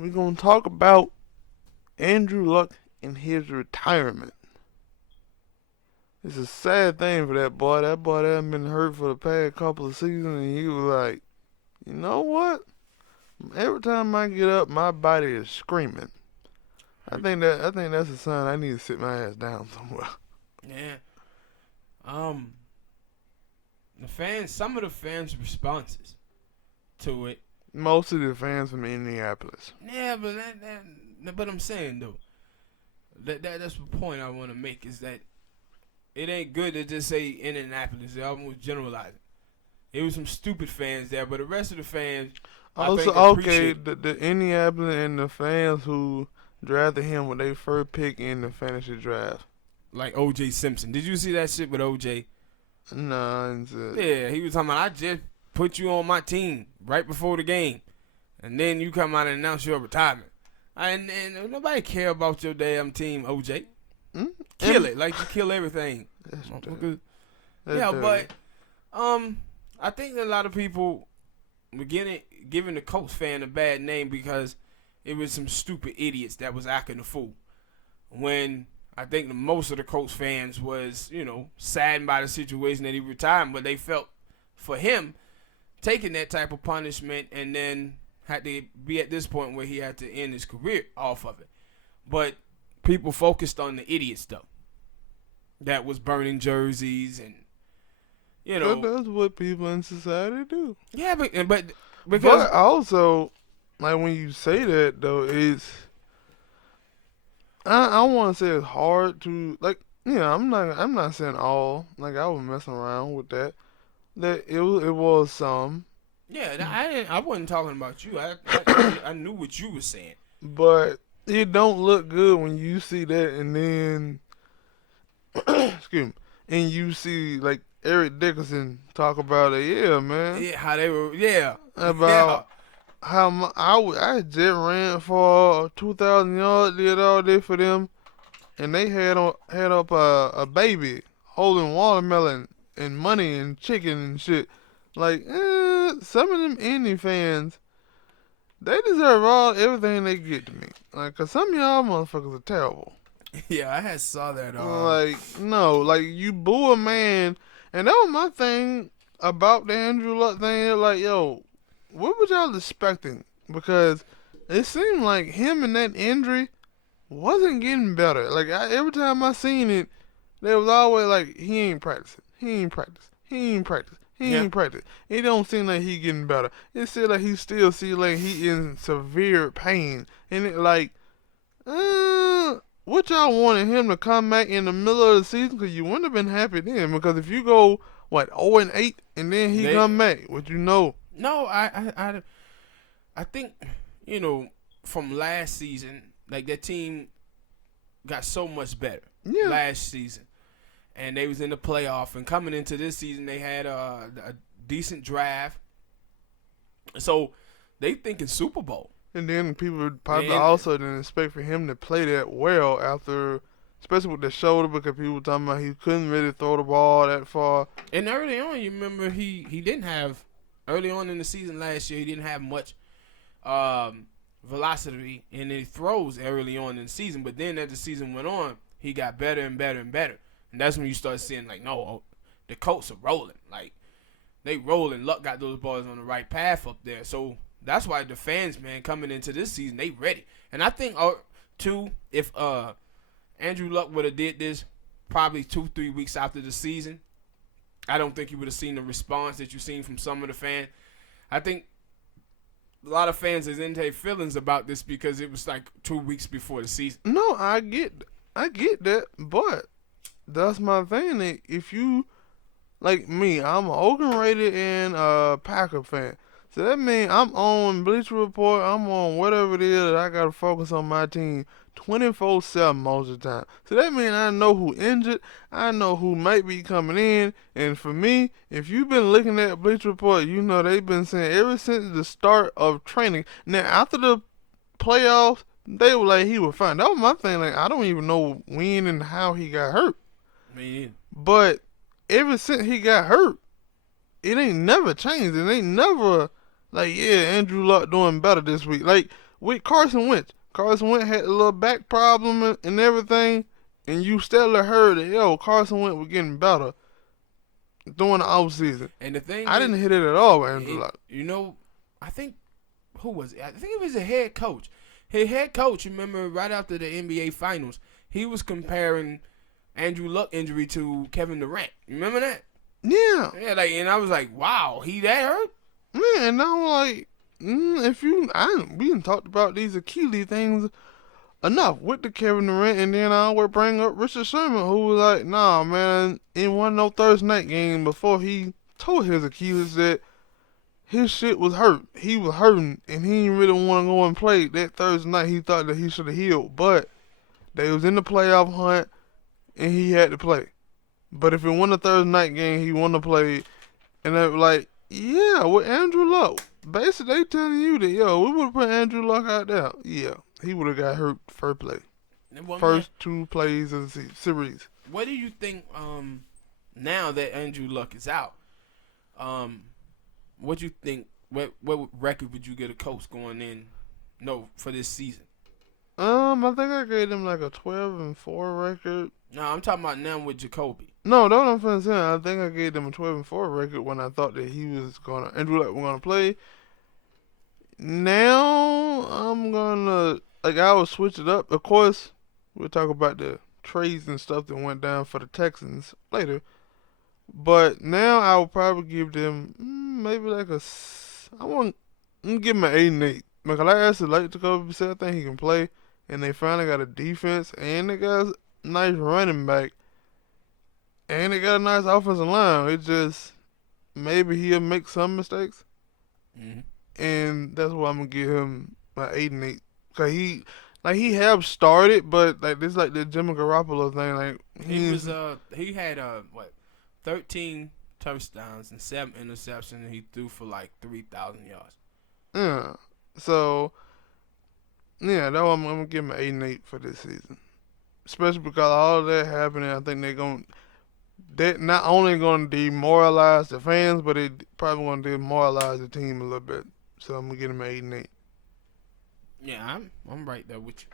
we're going to talk about Andrew Luck and his retirement. It's a sad thing for that boy. That boy that hasn't been hurt for the past couple of seasons, and he was like, you know what? Every time I get up, my body is screaming. I think that's a sign I need to sit my ass down somewhere. Yeah. Some of the fans' responses to it. Most of the fans from Indianapolis. Yeah, but I'm saying though, that's the point I want to make is that it ain't good to just say Indianapolis. They almost generalize it. It was some stupid fans there, but the rest of the fans, Also, okay, the Indianapolis and the fans who drafted him with their first pick in the fantasy draft. Like O.J. Simpson. Did you see that shit with O.J.? Nah, yeah, he was talking about, I just put you on my team right before the game, and then you come out and announce your retirement. And nobody care about your damn team, O.J. Kill it like you kill everything. But I think that a lot of people were giving the Colts fan a bad name because it was some stupid idiots that was acting a fool. When I think most of the Colts fans was, saddened by the situation that he retired, but they felt for him taking that type of punishment and then had to be at this point where he had to end his career off of it. But people focused on the idiot stuff that was burning jerseys and, But that's what people in society do. Yeah, but also, like when you say that though, I want to say it's hard to I'm not saying all, like I was messing around with that. That it was some. Yeah, I wasn't talking about you. I knew what you were saying. But it don't look good when you see that and then excuse me, and you see like Eric Dickerson talk about it. Yeah, man. Yeah, how they were. Yeah. About how I just ran for 2,000 yards, did all this for them, and they had up a baby holding watermelon and money and chicken and shit. Like, some of them Indy fans, they deserve everything they get to me. Like, cause some of y'all motherfuckers are terrible. Yeah, I had saw that. Like you boo a man, and that was my thing about the Andrew Luck thing. Like, yo, what was y'all expecting? Because it seemed like him and that injury wasn't getting better. Like every time I seen it, there was always like he ain't practicing. It don't seem like he getting better. It seems like he still see like he in severe pain, and it like, what y'all wanted him to come back in the middle of the season? Because you wouldn't have been happy then. Because if you go 0-8 and then he come back, No, I think from last season, like that team got so much better last season, and they was in the playoff. And coming into this season, they had a decent draft, so they thinking Super Bowl. And then people probably also didn't expect for him to play that well after, especially with the shoulder, because people were talking about he couldn't really throw the ball that far. And early on, you remember he didn't have, early on in the season last year, he didn't have much velocity in his throws early on in the season. But then as the season went on, he got better and better and better. And that's when you start seeing, like, no, the Colts are rolling. Like, they rolling. Luck got those boys on the right path up there. So that's why the fans, man, coming into this season, they ready. And I think, too, if Andrew Luck would have did this probably 2-3 weeks after the season, I don't think you would have seen the response that you've seen from some of the fans. I think a lot of fans is in their feelings about this because it was like 2 weeks before the season. No, I get that, but that's my thing. If you, like me, I'm an Oakland Raider and a Packer fan. So that means I'm on Bleacher Report, I'm on whatever it is that I got to focus on my team 24/7 most of the time. So that means I know who injured, I know who might be coming in, and for me, if you've been looking at Bleacher Report, you know they've been saying ever since the start of training. Now, after the playoffs, they were like he was fine. That was my thing. Like, I don't even know when and how he got hurt. Me either. But ever since he got hurt, it ain't never changed. It ain't never like, yeah, Andrew Luck doing better this week. Like, with Carson Wentz. Carson Wentz had a little back problem and everything, and you still heard that, yo, Carson Wentz was getting better during the offseason. And the thing I is, didn't hit it at all with Andrew Luck. I think who was it? I think it was a head coach. His head coach, remember, right after the NBA Finals, he was comparing Andrew Luck injury to Kevin Durant. Remember that? Yeah. Yeah, like, and I was like, wow, he that hurt? Yeah, and I'm like, we done talked about these Achilles things enough with the Kevin Durant, and then I would bring up Richard Sherman, who was like, nah, man, it wasn't no Thursday night game before he told his Achilles that his shit was hurt. He was hurting, and he didn't really want to go and play that Thursday night. He thought that he should have healed, but they was in the playoff hunt, and he had to play. But if it wasn't a Thursday night game, he wanted to play, and they were like, yeah, with Andrew Luck. Basically, they telling you that, yo, we would have put Andrew Luck out there. Yeah, he would have got hurt first play. First two plays of the series. What do you think, now that Andrew Luck is out, what do you think, what record would you get a coach going in, for this season? I think I gave them like a 12-4 record. No, I'm talking about now with Jacoby. No, that's what I'm finna say. I think I gave them a 12-4 record when I thought that Andrew Luck was gonna play. Now I'm gonna I would switch it up. Of course, we'll talk about the trades and stuff that went down for the Texans later. But now I would probably give them maybe like I'm gonna give them an 8-8. Because like I said, like Jacoby said, I think he can play. And they finally got a defense, and they got a nice running back, and they got a nice offensive line. It just maybe he'll make some mistakes, and that's why I'm gonna give him an 8-8. Cause he have started, but like this like the Jimmy Garoppolo thing. Like he had 13 touchdowns and 7 interceptions, and he threw for like 3,000 yards. Yeah, so. Yeah, that's why I'm gonna give him an 8-8 for this season, especially because all of that happening. I think that not only gonna demoralize the fans, but it probably gonna demoralize the team a little bit. So I'm gonna give him an 8-8. Yeah, I'm right there with you.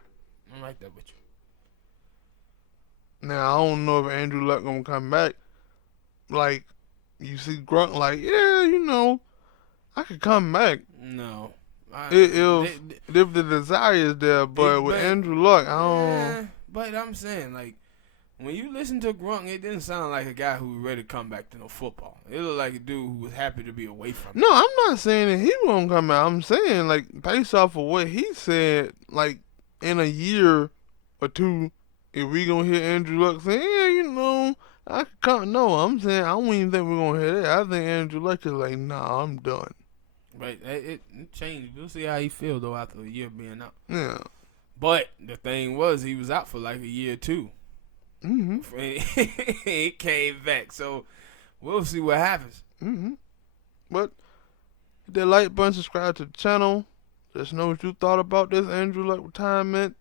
Now I don't know if Andrew Luck gonna come back. Like you see Grunt, like yeah, I could come back. No. If the desire is there, but with Andrew Luck, I don't. Yeah, but I'm saying, like, when you listen to Gronk, it didn't sound like a guy who was ready to come back to no football. It looked like a dude who was happy to be away from it. No, I'm not saying that he won't come out. I'm saying, like, based off of what he said, like, in a year or two, if we gonna hear Andrew Luck saying, yeah, I could come. No, I'm saying I don't even think we're gonna hear that. I think Andrew Luck is like, nah, I'm done. But it changed. We'll see how he feels, though, after a year being out. Yeah. But the thing was, he was out for like a year, too. He came back. So we'll see what happens. But hit that like button, subscribe to the channel. Just know what you thought about this Andrew Luck retirement.